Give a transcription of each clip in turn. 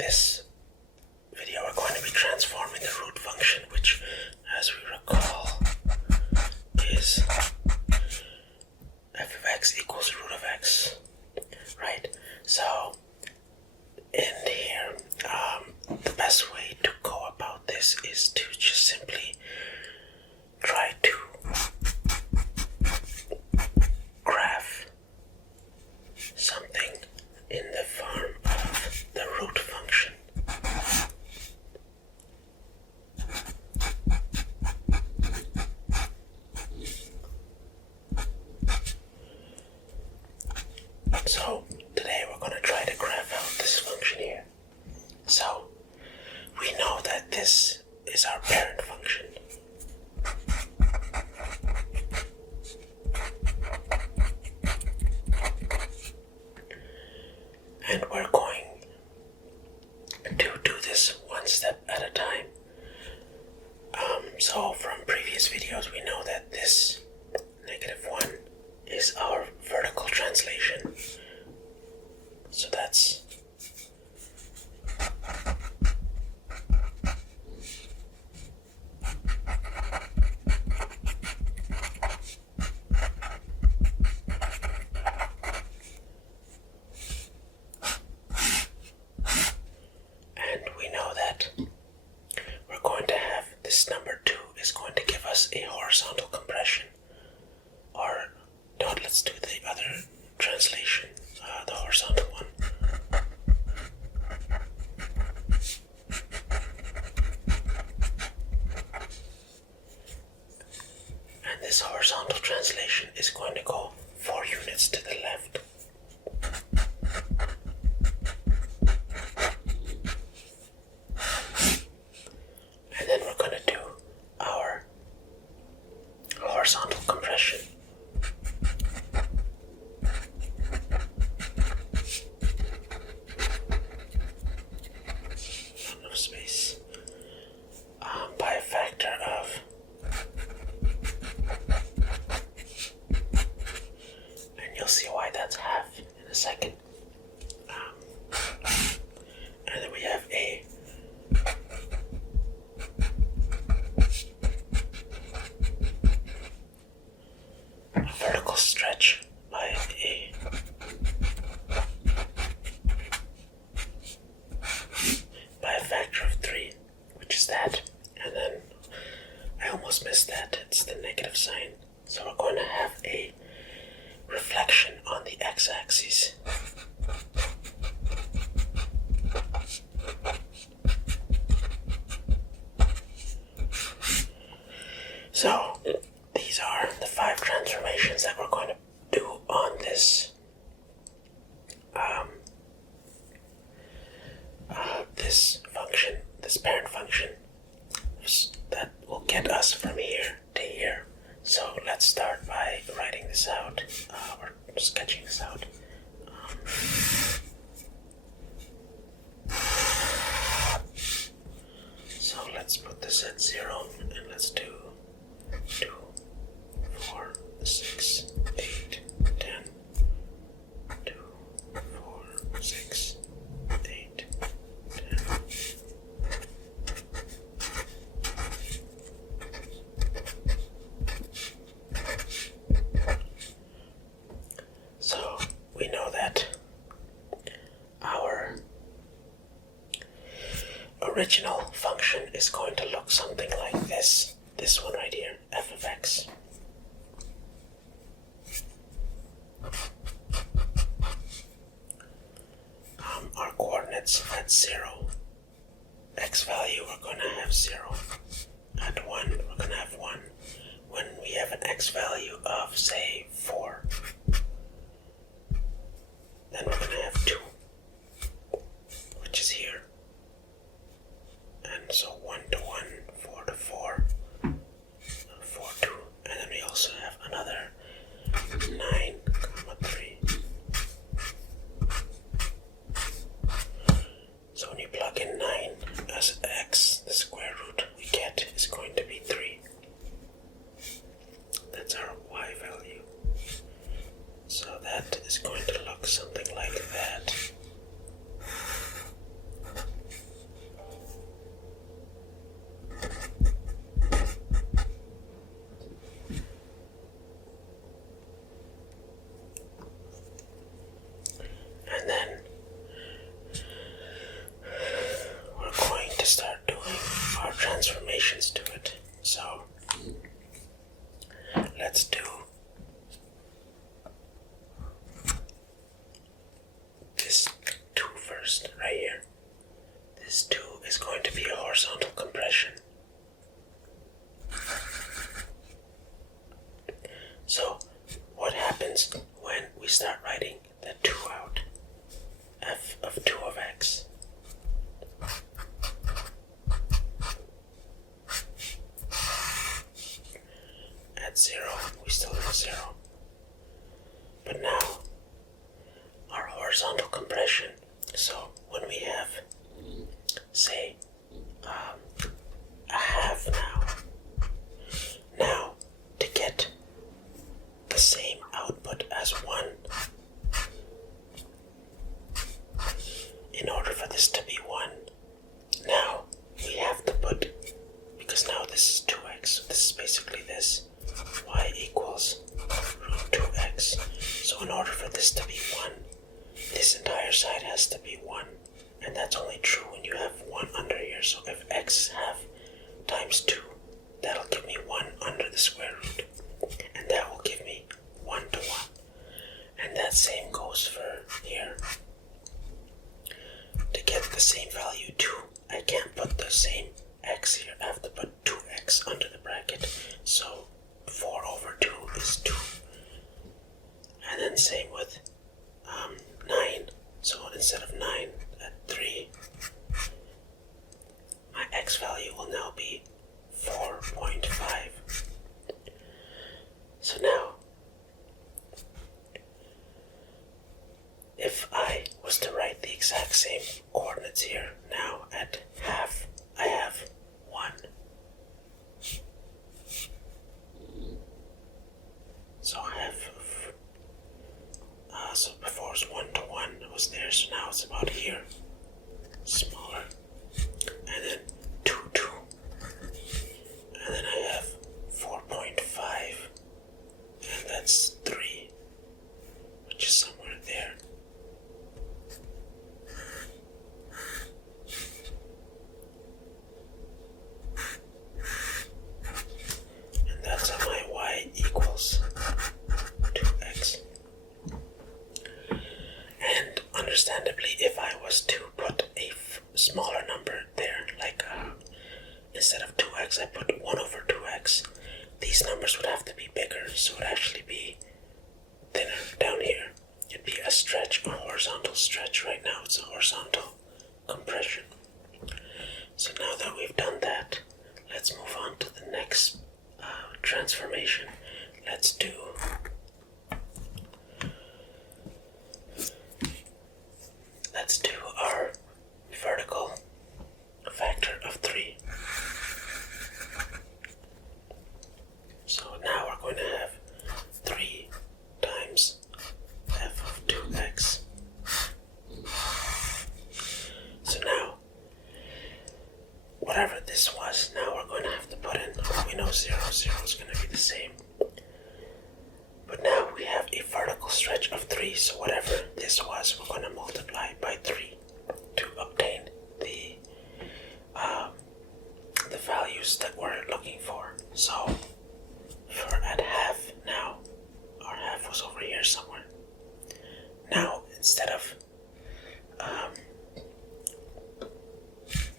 this video we're going to be transforming the root function, which, as we recall, is f of x equals root of x, right? So in here, the best way to go about this is to just simply try to graph something in the form of the root function. So today we're going to try to graph out this function here. So we know that this is our parent function. And we're going to do this one step at a time. So from previous videos we know that this -1 is our vertical translation. So that's number 2 is going to give us a horizontal compression. Or, no, let's do the other translation, the horizontal one. And this horizontal translation is going to go 4 units to the left. And then we're going to do our horizontal compression. Enough space. By a factor of, and you'll see why that's half in a second. And then we have a vertical stretch by a factor of 3, which is that. And then I almost missed that, it's the negative sign. So we're going to have a reflection on the x-axis. So these are the 5 transformations that we're going to do on this this function, this parent function, that will get us from here to here. So let's start by writing this out, or sketching this out. So let's put this at 0, and let's do 2, 4, 6, 8, 10. 2, 4, 6, 8, 10. So we know that our original function is going to look something like this. This one right here, f of x. Our coordinates at 0. X value, we're going to have 0. At 1, we're going to have 1. When we have an x value of, say, 4, then we're going to have 2, which is here. And so 1 to 1, 4 to 4, 4, 2. And then we also have another 9, 3. So when you plug in 9 as x, the square root we get is going to be 3. That's our y value. So that is going to look something like first, right here. This 2 is going to be a horizontal compression. So, what happens when we start writing the 2 out? F of 2 of x. At 0, we still have 0. But now, our horizontal compression, so when we have, say, a half now, to get the same output as 1, in order for this to be 1, now we have to put, because now this is 2x, so this is basically this, y equals root 2x. So in order for this to be 1, this entire side has to be 1. And that's only true when you have 1 under here. So if x is half times 2, that'll give me 1 under the square root. And that will give me 1 to 1. And that same goes for here. To get the same value 2, I can't put the same x here. I have to put 2x under the bracket. So 4 over 2 is 2. And then same with 9. So instead of 9 at 3, my x value will now be 4.5. So now, if I was to write the exact same coordinates here, now at half, I have 1. So half of, so before it was 1 to 1, it was there, so now it's about here, smaller, and then 2, 2, and then I have 4.5, and that's 3, which is somewhere there. And that's how my y equals 2x. And understandably, if I was to put a smaller number there, like instead of 2x I put 1 over 2x, these numbers would have to be bigger, so it would actually be thinner down here. It'd be a stretch, a horizontal stretch. Right now it's a horizontal compression. So now that we've done that, let's move on to the next transformation. Let's do our vertical factor of 3. So now we're going to have 3 times f of 2x. So now, whatever this was, now we're going to have to put in, we know 0, 0 is going to be the same. But now we have a vertical stretch of 3, so whatever this was, we're going to multiply by 3 to obtain the values that we're looking for. So for at half now, our half was over here somewhere. Now instead of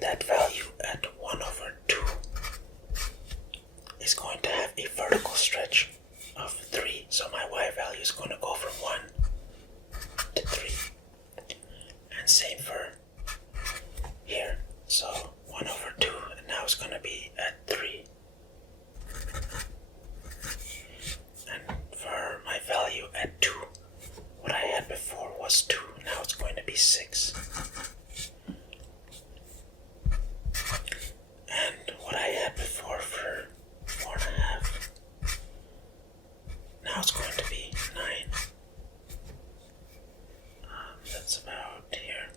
that value at 1 over 2 is going to have a vertical stretch of 3, so my y value is going to go from 1 to 3. And same for here, so 1 over 2, and now it's going to be at 3. And for my value at 2, what I had before was 2, now it's going to be 6. And what I had before for 4.5, now it's going to be 9. That's about here.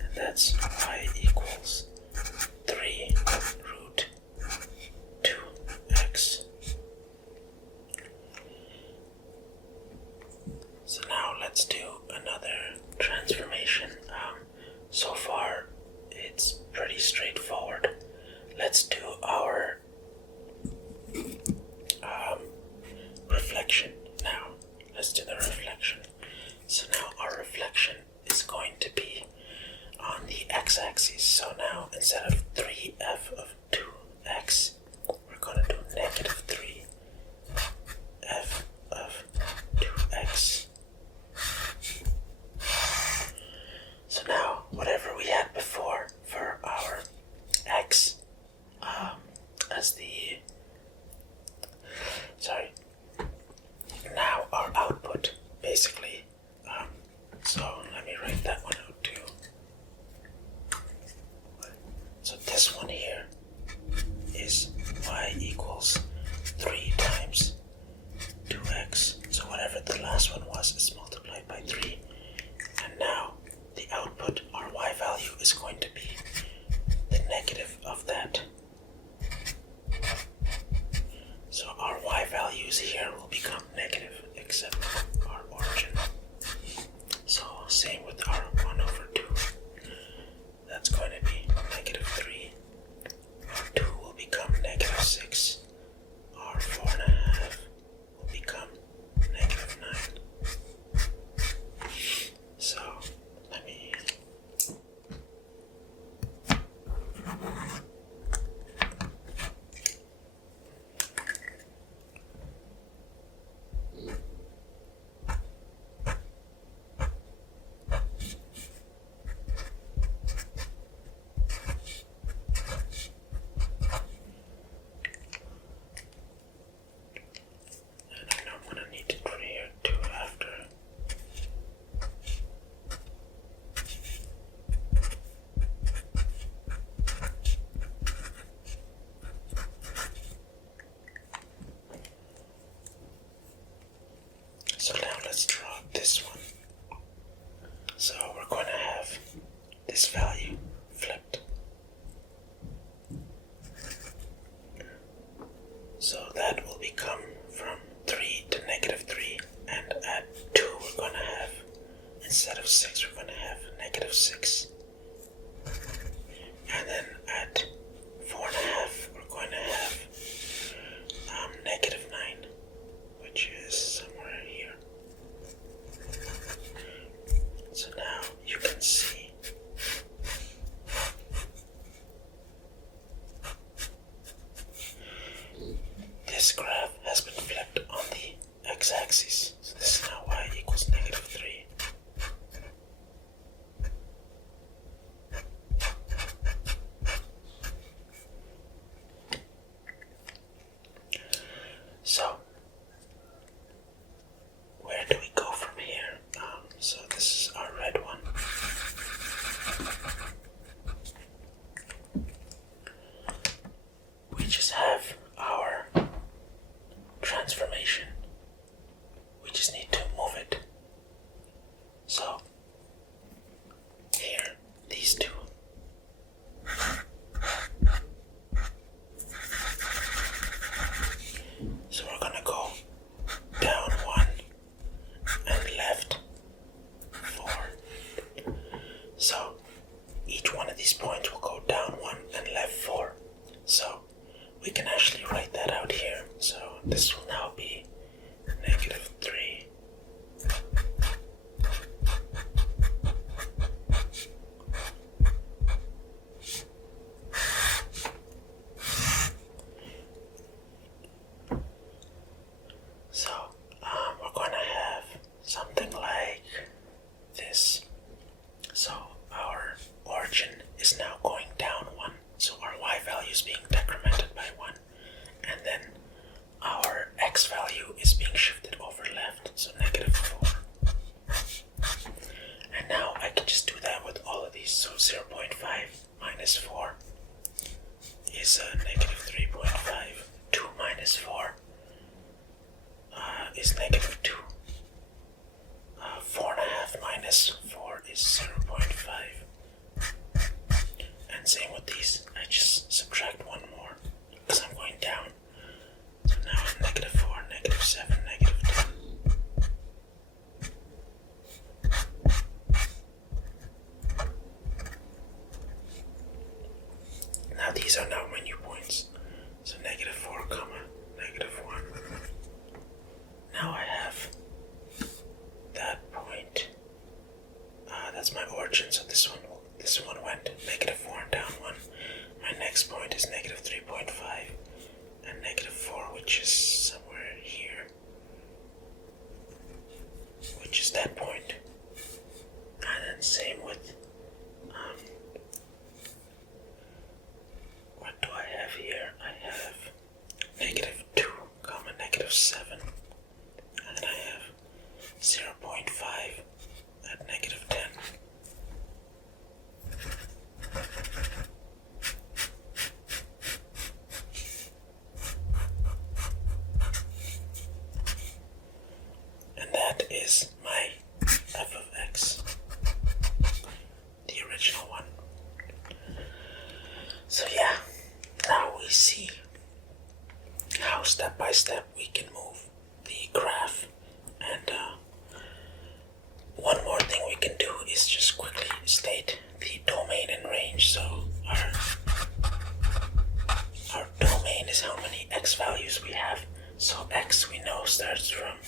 And that's y equals 3 root 2x. So now let's do another transformation. So far it's x-axis. So now instead of 3f of 2x, we're going to do negative 3f of 2x. So now, whatever we had before for our x as the, now our output, basically, so let me write that one out too. So this one here is y equals 3 times 2x. So whatever the last one was is multiplied by 3. And now the output, our y value, is going to be the negative of that. So our y values here will become negative except our origin. So same with our 1 over 2. That's going to be negative 3. Our 2 will become negative 6. Our 4.5 will become negative 9. So let me So now let's draw this one. So we're going to have this value flipped. So that will become from 3 to negative 3, and at 2 we're going to have, instead of 6, we're going to have negative 6. And then at 4.5 we're going to have negative 9, which is somewhere here. So now you can see this graph has been flipped on the x-axis. So this is now y equals negative 3. So where do we go from here? So this is our red one. We just have our transformation. We just need to move it. So here, these two. So we're gonna go down 1 and left 4. So each one of these points will go down 1 and left 4. So we can actually write that out here. So this will now be negative 3. So we're going to have something like this. So our origin is now going down 1. So our y value is being decremented by 1. And then our x value is being shifted over left. So negative 4. And now I can just do that with all of these. So 0.5 minus 4 is negative 3.5. 2 minus 4 is negative 2. 4.5 minus 4 is 0.5. And same with these. I just subtract one more because I'm going down. So now I'm negative 4, negative 7, negative 2. Now these are now my new points. So negative 4, comma, negative 1. Now I have that point. That's my origin. So this one went negative So yeah, now we see how step by step we can move the graph. And one more thing we can do is just quickly state the domain and range. So our domain is how many x values we have. So x we know starts from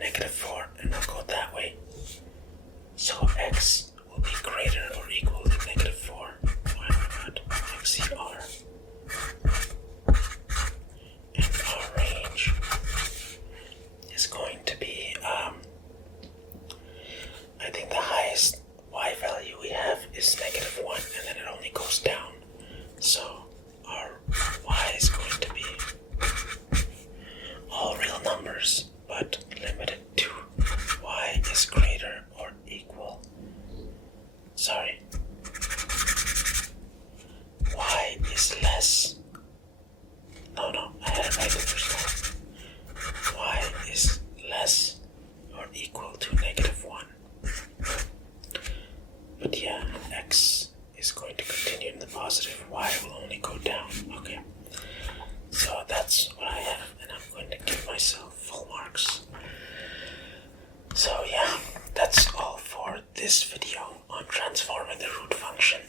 -4 and we'll go that way. So x will be greater or equal to -4 when we got exceed r. And our range is going to be, I think the highest y value we have is -1 and then it only goes down. So our y is going to be all real numbers, but limited to y is greater or equal. Sorry. Y is less. No, I had it right the first time. Y is less or equal to -1. But yeah, x is going to continue in the positive, y will only go down. Okay. So that's what I have, and I'm going to give myself full marks. So yeah, that's all for this video on transforming the root function.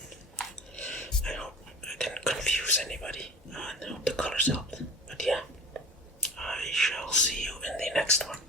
I hope I didn't confuse anybody, and I hope the colors helped. But yeah, I shall see you in the next one.